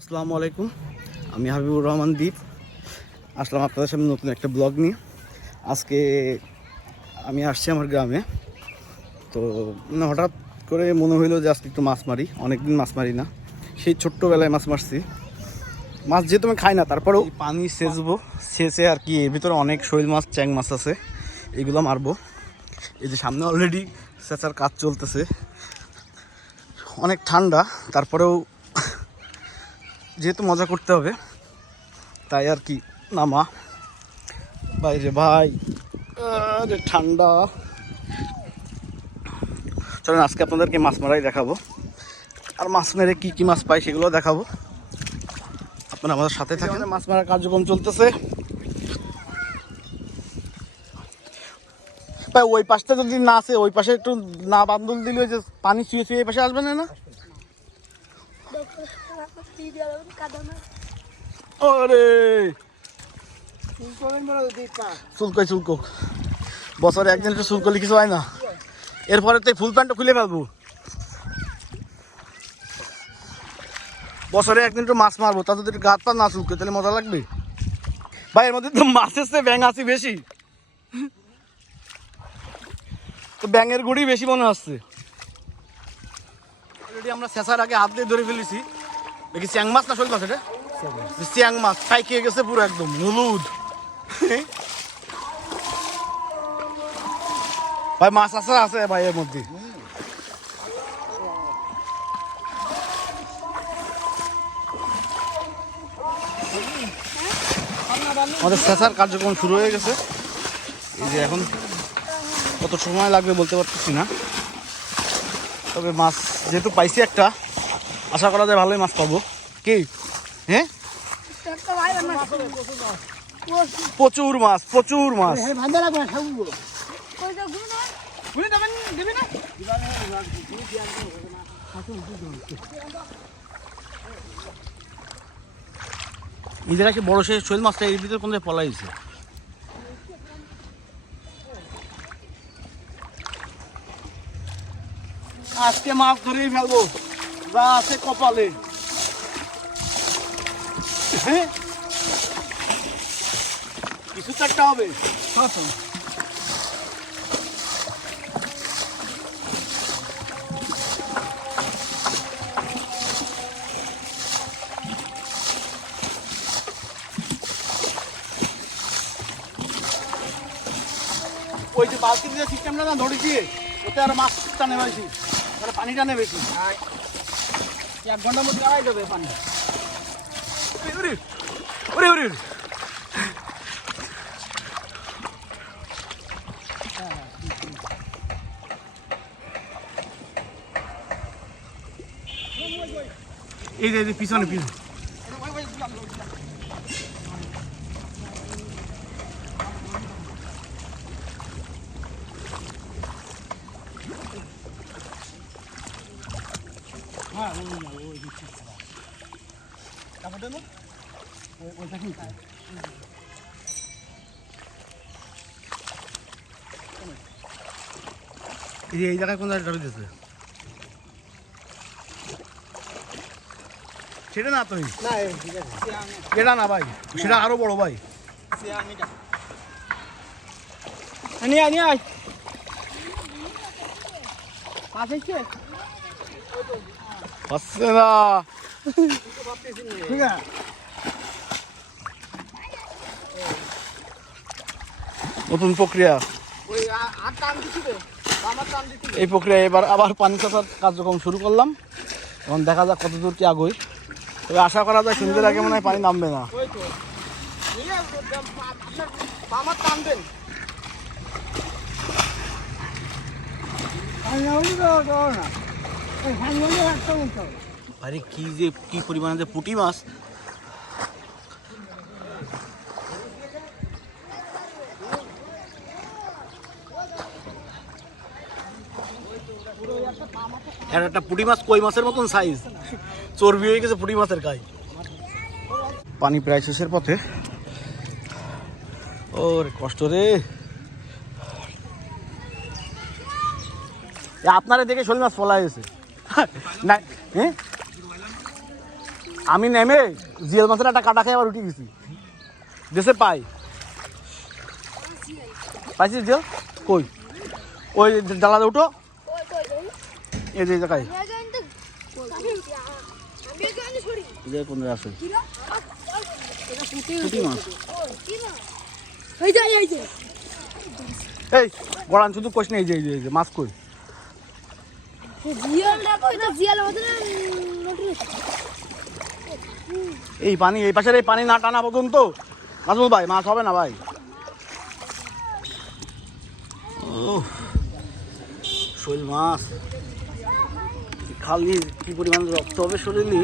আসসালামু আলাইকুম। আমি হাবিবুর রহমান দ্বীপ আসলাম আপনাদের সামনে নতুন একটা ব্লগ নিয়ে। আজকে আমি আসছি আমার গ্রামে। তো মানে হঠাৎ করে মনে হইল যে আজকে একটু মাছ মারি। অনেকদিন মাছ মারি না। সেই ছোট্টবেলায় মাছ মারছি। মাছ যেহেতু আমি খাই না, তারপরেও পানি সেচবো। সেচে আর কি, এর ভিতরে অনেক শৈল মাছ, চ্যাং মাছ আছে। এগুলো মারবো। এই যে সামনে অলরেডি সেচার কাজ চলতেছে। অনেক ঠান্ডা, তারপরেও যেহেতু মজা করতে হবে তাই আর কি নামা। বাইরে ভাই আরে ঠান্ডা। চলেন আজকে আপনাদেরকে মাছ মারাই দেখাবো। আর মাছ মেরে কি কি মাছ পাই সেগুলো দেখাবো। আপনারা আমাদের সাথে থাকেন। মাছ মারার কার্যক্রম চলতেছে। ভাই ওই পাশটা যদি না আসে ওই পাশে একটু না বান্দল দিলে ওই যে পানি চুয়ে চুয়ে এই পাশে আসবে না? না। ওরে চুলকই বছরে একদিন একটু চুলকলি কিছু হয় না? এরপরে তো ফুল প্যান্টটা খুলে ফেলব। বছরে একদিন একটু মাছ মারবো, তাতে যদি গাত পা না চুলকে, তাহলে মজা লাগবে? ভাই, এর মধ্যে তো মাছের চেয়ে ব্যাং আছে বেশি। তো ব্যাঙের গুড়ি বেশি মনে হচ্ছে। অলরেডি আমরা শেষার আগে হাত দিয়ে ধরে ফেলেছি। দেখি চ্যাং মাছ না শোল মাছ এটা? চ্যাং মাছ পাইকে গেছে পুরো একদম, হলুদ। ভাই, মাছ আছে আছে ভাই এর মধ্যে। আমাদের শেষার কার্যক্রম শুরু হয়ে গেছে। এই যে এখন কত সময় লাগবে বলতে পারতেছি না। তবে মাছ যেহেতু পাইছি একটা আশা করা যায় ভালোই মাছ পাবো। কি? হ্যাঁ? প্রচুর মাছ প্রচুর মাছ। বড় সে শৈল মাছটা এর ভিতরে কোন পলাইছে? আজকে মাছ ধরেই ফেলব। যা আছে কপালে? কিছু তো একটা হবে ওই যে বালতির যে সিস্টেমটা না ধরে দিয়ে ওতে আর মাছ টানে বেশি তাহলে পানি টানে বেশি এক ঘণ্টার মধ্যে আড়াই যাবে পানি ওরে ওরে এই যে এই যে পিছনে পিছনে এই জায়গায় কোন জায়গায় ধরে সেটা না তুই এটা না ভাই সেটা আরও বড় ভাই। নিয়ে নিয়ে আয়। হচ্ছে না ঠিক আছে নতুন প্রক্রিয়া এই প্রক্রিয়া এবার আবার পানি চাষার কার্যক্রম শুরু করলাম এখন দেখা যাক কত দূর কি আগোয় তবে আশা করা যায় সন্ধ্যের আগে মনে হয় পানি নামবে না আরে কি যে কি পরিমাণে যে পুঁটি মাছ। আর একটা পুঁটি মাছ কই মাছের মতন সাইজ চর্বি হয়ে গেছে পুঁটি মাছের গায়ে। পানি প্রায় শেষের পথে। ওর কষ্ট রে। আপনারা দেখে শোল মাছ ফলা হয়েছে। না আমি নেমে জিয়াল মাছের একটা কাটা খেয়ে আবার উঠে গেছি। দেশে পাই। পাইছিস জিয়াল কই? ওই জ্বালাতে উঠো। এই যে জায়গায় কোন আছে এই গড়ান শুধু কোশ নেই যে মাছ কই? এই পানি, এই পাশের এই পানি না টানা পর্যন্ত মাঝমুল ভাই, মাছ হবে না ভাই? শরীর মাছ। খালি কি পরিমাণ রক্ত হবে শরীরে